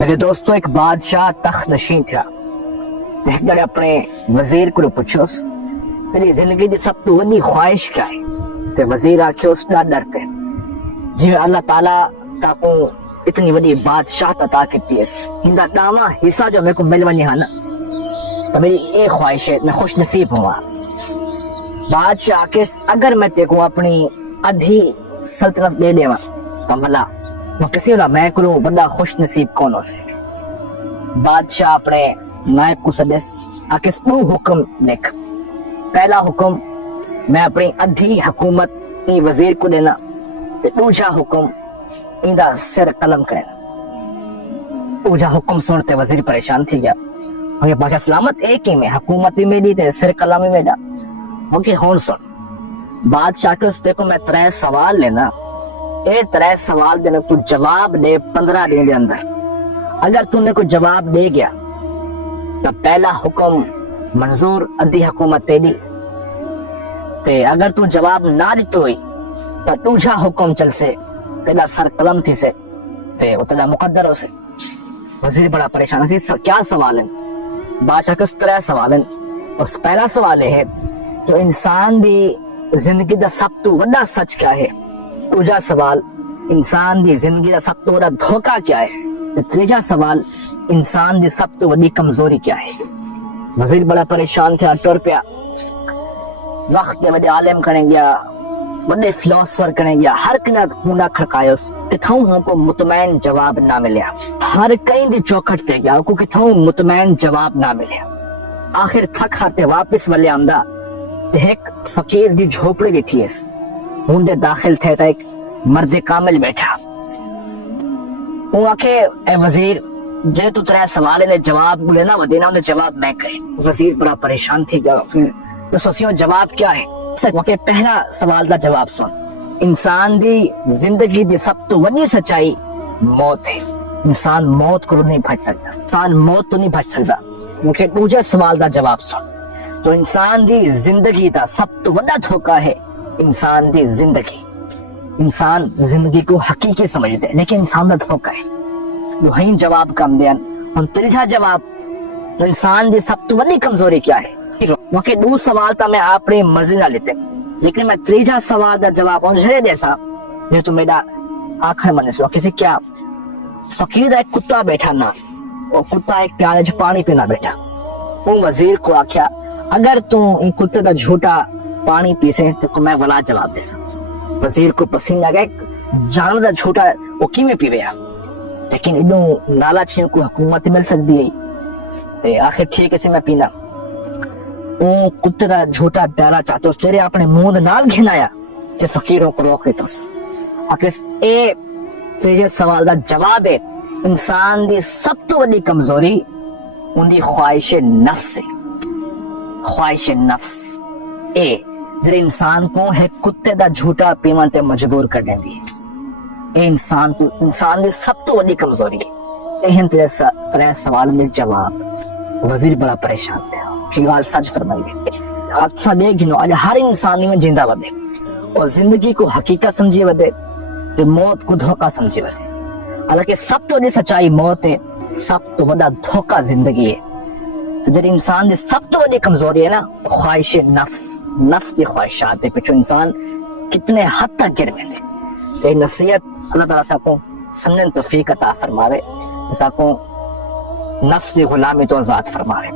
میرے دوستو ایک بادشاہ تخت نشین تھا. ایک نے اپنے وزیر کو پوچھو تیری زندگی دی سب تو وڈی خواہش کیا ہے؟ تے وزیر آکھے اس دا ڈرتے جی اللہ تعالیٰ تاکو اتنی وڈی بادشاہ عطا کیتی ہے ہندا ڈاواں حصہ جو میرے کو مل ونی ہاں تو میری ایک خواہش ہے میں خوش نصیب ہوا. بادشاہ آکھے اگر میں تے کو اپنی ادھی سلطنت دے دیواں تو بھلا وہ کسی نہ میں کروں بڑا خوش نصیب کونوں سے. بادشاہ اپنے نائب کو سدس آکے دو حکم لکھ. پہلا حکم میں اپنی ادھی حکومت ای وزیر کو دینا تے دوجا حکم ایندا سر قلم کرنا. دوجا حکم سنتے وزیر پریشان تھی گیا. مگر بادشاہ سلامت ایک ہی میں حکومت میں دی تے سر قلم میں دا. مگر ہون سن بادشاہ کے اس کو میں 3 سوال لینا اے 3 سوال دینا تو جواب دے 15 دن دے اندر. اگر تو نے کو جواب دے گیا تو پہلا حکم منظور ادھی حکومت تے دی تے اگر تو جواب نہ دیتو ہوئی تو دوجا حکم چل سے تیلا سر قلم تھی سے تے وہ تیلا مقدر ہو سے. وزیر بڑا پریشان ہے کیا سوال ہے؟ بادشاہ کے 3 سوال ہیں. اس پہلا سوال ہے تو انسان دی زندگی دا سب تو وڈا سچ کیا ہے؟ دوجا سوال انسان دی زندگی دا سب تو بڑا دھوکہ کیا ہے؟ تیجا سوال انسان دی سب تو بڑی کمزوری کیا ہے؟ وزیر بڑا پریشان تھا ٹور پیا. وقت کے بڑے عالم کریں گیا بڑے فلاسفر کریں گیا ہر کنا کونڈا کھڑکایا اس کتھاؤں ہم کو مطمئن جواب نہ ملیا. ہر کہیں دی چوکھٹ تے گیا کو کتھاؤں مطمئن جواب نہ ملیا. آخر تھک ہارتے واپس والے آمدہ تے ایک فقیر دی جھوپڑی بیٹھی اس ہوندے داخل تھے تا ایک مرد کامل بیٹھا. وہ آکھے اے وزیر جے تو 3 سوالے نے جواب بولے نا وہ دینا انہیں جواب میں کرے. وزیر بڑا پریشان تھی گیا تو سوسیوں جواب کیا ہے؟ کہ پہلا سوال دا جواب سن انسان دی زندگی دی سب تو وڈی سچائی موت ہے. انسان موت کو نہیں بھج سکتا. انسان موت تو نہیں بھج سکتا. مجھے دوجا سوال دا جواب سن تو انسان دی زندگی دا سب تو وڈا دھوکہ ہے انسان دی زندگی. انسان زندگی کو حقیقی سمجھتے ہیں لیکن انسان دا دھوکہ ہے. جو ہین جواب کم دین اور تیجا جواب تو انسان دی سب تو وڈی کمزوری کیا ہے؟ وہاں 2 سوال تا میں اپنے مرضی نہ لیتے لیکن میں تیجا سوال دا جواب انجھرے دیسا جو تو میرا آخر منے سو کسی کیا فقیر ایک کتا بیٹھا نا اور کتا ایک پیالے جو پانی پینا بیٹھا. وہ وزیر کو آکھیا اگر تو ان کتے دا جھوٹا پانی پیسے تو میں ولا جواب دے سا. وزیر کو پسند آ گیا جانور دا جھوٹا وہ کی میں پی گیا لیکن انہوں نالا چھین کو حکومت مل سکتی ہے تے آخر ٹھیک ہے سے میں پینا. وہ کتے دا جھوٹا پیالا چاہتے اس چہرے اپنے منہ نال گھنایا کہ فقیروں کو روکے تو آخر اے تیجے سوال دا جواب ہے انسان دی سب تو بڑی کمزوری ان دی خواہش نفس ہے. خواہش نفس اے جرے انسان کو ہے کتے دا جھوٹا پیمن تے مجبور کر دیں دی. اے انسان دی سب تو بڑی کمزوری ہے. اہم 3 سوال میں جواب. وزیر بڑا پریشان تھا کہ گال سچ فرمائیے. آپ سا دیکھ گنو آج ہر انسانی میں زندہ ودے اور زندگی کو حقیقت سمجھے ودے تو موت کو دھوکہ سمجھے ودے. حالانکہ سب تو بڑی سچائی موت ہے سب تو بڑا دھوکہ زندگی ہے. جب انسان دی سب تو بڑی کمزوری ہے نا خواہش نفس دی خواہشات ہے پچھو انسان کتنے حد تک گر میں دے. نصیحت اللہ تعالیٰ سا کو سمجھن توفیق عطا فرماوے جیسا کو نفس غلامی تو آزاد فرماوے.